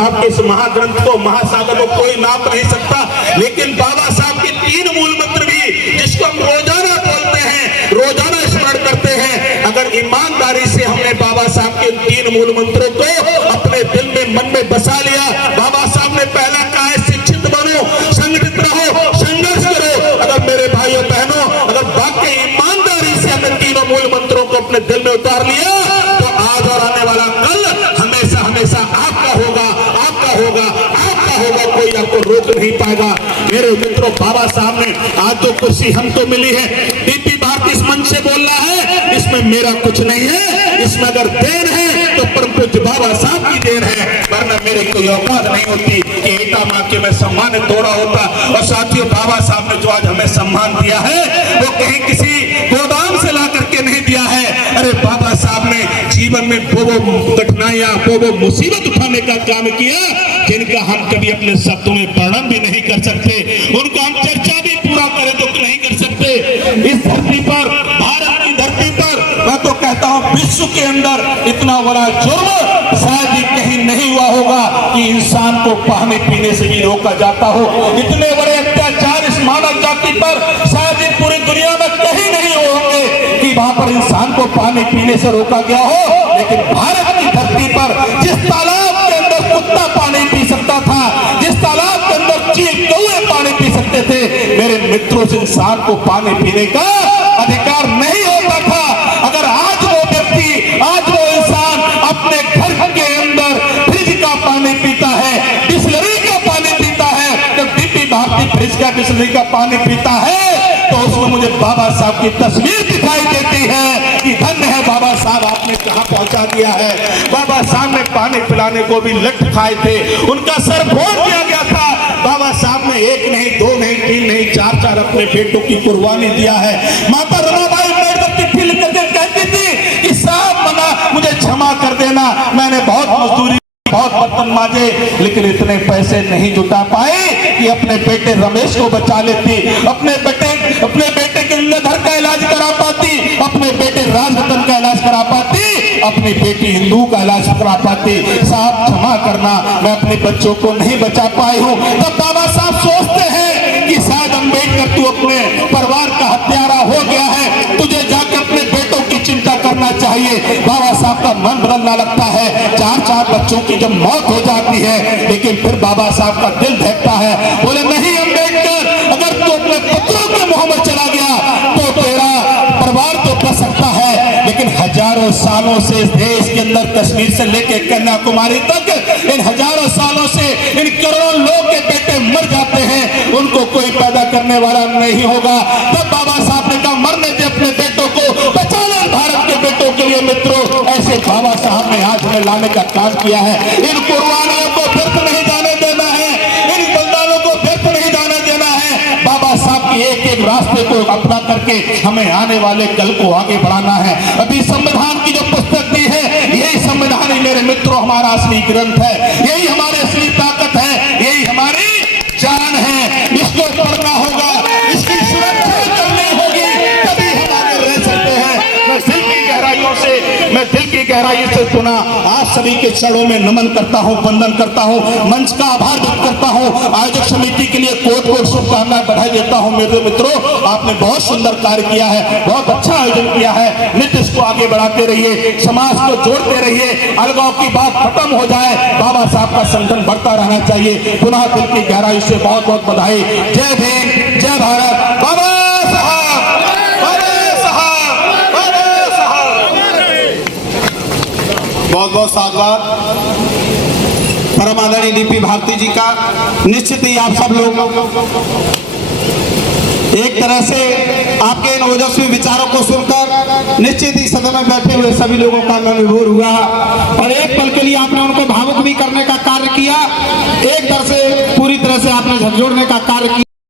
साहब के इस महाग्रंथ को, महासागर को कोई नाप नहीं सकता, लेकिन बाबा साहब के 3 मूल मंत्र भी, जिसको हम रोजाना बोलते हैं, रोजाना स्मरण करते हैं, अगर ईमानदारी से हमने बाबा साहब के 3 मूल मंत्रों को अपने दिल में, मन में बसा लिया। बाबा साहब ने पहला कहा है, शिक्षित बनो, संगठित रहो, संघर्ष करो। अगर मेरे भाइयों बहनों, अगर वाकई ईमानदारी से हमने 3 मूल मंत्रों को अपने दिल में उतार लिया, तो आज और आने वाला कल हमेशा हमेशा आपका होगा, आपका होगा, आपका होगा, कोई आपको रोक नहीं पाएगा। मेरे मित्रों, बाबा साहब ने आज जो कुर्सी हमको मिली है, डीपी भारती इस मंच से बोल रहा है, इसमें मेरा कुछ नहीं है, इसमें अगर देन है तो परम पूज्य बाबा साहब की देन है, वरना मेरे कोई औकात नहीं होती कि ईटा मार के मैं सम्मानित हो रहा होता। और साथियों, बाबा साहब ने जो आज हमें सम्मान दिया है, वो कहीं किसी गोदाम से ला करके नहीं दिया है। अरे बाबा साहब ने जीवन में वो कठिनाइयां, वो मुसीबत उठाने का काम किया, जिनका हम कभी अपने शब्दों में वर्णन भी नहीं कर सकते, उनको हम चर्चा भी पूरा करें तो नहीं कर सकते। इस धरती पर, भारत की धरती पर, मैं तो कहता हूं विश्व के अंदर इतना बड़ा जुर्म शायद ही कहीं नहीं हुआ होगा कि इंसान को पानी पीने से भी रोका जाता हो। इतने बड़े अत्याचार इस मानव जाति पर शायद ही पूरी दुनिया में कहीं नहीं होंगे कि वहां पर इंसान को पानी पीने से रोका गया हो। लेकिन भारत की धरती पर जिस तालाब के अंदर कुत्ता पानी पी सकता था, जिस तालाब के अंदर चील कौवे पानी पी सकते थे, मेरे मित्रों, से इंसान को पानी पीने का अधिकार नहीं होता था। अगर आज वो व्यक्ति, आज वो इंसान अपने घर के अंदर फ्रिज का पानी पीता है, बिस्लरी का पानी पीता है, जब डीपी भारती फ्रिज का, बिस्लरी का पानी पीता है, तो उसमें मुझे बाबा साहब की तस्वीर दिखाई देती है कि धन्य है बाबा साहब, आपने कहां पहुंचा दिया है। बाबा साहब ने पानी पिलाने को भी लठ खाए थे, उनका सर फोड़ दिया गया था। बाबा साहब ने 1 नहीं, 2 नहीं, 3 नहीं, 4 अपने बेटों की कुर्बानी दिया है। माता रमाबाई चिट्ठी लिख करके कहती थी कि साहब मना, मुझे क्षमा कर देना, मैंने बहुत मजदूरी, बहुत बर्तन मांजे, लेकिन इतने पैसे नहीं जुटा पाए कि अपने बेटे रमेश को बचा लेती, अपने बेटे गंगाधर का इलाज करा पाती, अपने बेटे राजरतन का इलाज करा पाती, अपनी बेटी हिंदू का इलाज करा पाती। साहब क्षमा करना, मैं अपने बच्चों को नहीं बचा पाई हूँ। तब बाबा साहब सोचते हैं कि शायद अम्बेडकर, तू अपने परिवार का हत्यारा हो गया है, तुझे जाके अपने बेटों की चिंता करना चाहिए। बाबा साहब का मन बदलना लगता है। 4 बच्चों की जब मौत हो जाती है, लेकिन फिर बाबा साहब का दिल धड़कता है, बोले नहीं अम्बेडकर, अगर तू अपने पुत्रों के मुंह में चला गया तो तेरा परिवार तो बच सकता है, लेकिन हजारों सालों से इस देश के अंदर, कश्मीर से लेके कन्याकुमारी तक, इन हजारों सालों से इन करोड़ों लोग के बेटे मर जाते हैं, उनको कोई पैदा करने वाला नहीं होगा। तब बाबा साहब ने कहा मरने दे अपने बेटों को, बचा ले भारत के बेटों के लिए। मित्रों, ऐसे बाबा साहब ने आज हमें लाने का काम किया है। इन कुर्बानियों को व्यर्थ नहीं जाने देना है, इन बलिदानों को व्यर्थ नहीं जाने देना है। बाबा साहब के एक रास्ते को अपना करके हमें आने वाले कल को आगे बढ़ाना है। अभी संविधान की जो पुस्तक दी है, यही संविधान ही मेरे मित्रों हमारा असली ग्रंथ है, यही हमारी असली ताकत है, यही हमारी जान है। इसको पढ़ना होगा, इसकी सुरक्षा करनी होगी, तभी हम आगे रह सकते हैं। मैं दिल की गहराई से सुना, आप सभी के चरणों में नमन करता हूं, वंदन करता हूं, मंच का आभार व्यक्त करता हूं। आयोजक समिति के लिए कोट शुभकामनाएं बधाई देता हूं। मेरे मित्रों, आपने बहुत सुंदर कार्य किया है, बहुत अच्छा आयोजन किया है। नित्य इसको आगे बढ़ाते रहिए, समाज को जोड़ते रहिए, अलगाव की बात खत्म हो जाए, बाबा साहब का संगठन बढ़ता रहना चाहिए। पुनः दिल की गहराई से बहुत बहुत बधाई। जय भीम, जय भारत। बाबा बहुत बहुत साधुवाद परम आदरणीय डीपी भारती जी का। निश्चित ही आप सब लोग एक तरह से आपके इन ओजस्वी विचारों को सुनकर निश्चित ही सदन में बैठे हुए सभी लोगों का मन विभोर हुआ और एक पल के लिए आपने उनको भावुक भी करने का कार्य किया, एक तरह से पूरी तरह से आपने झकझोरने का कार्य किया।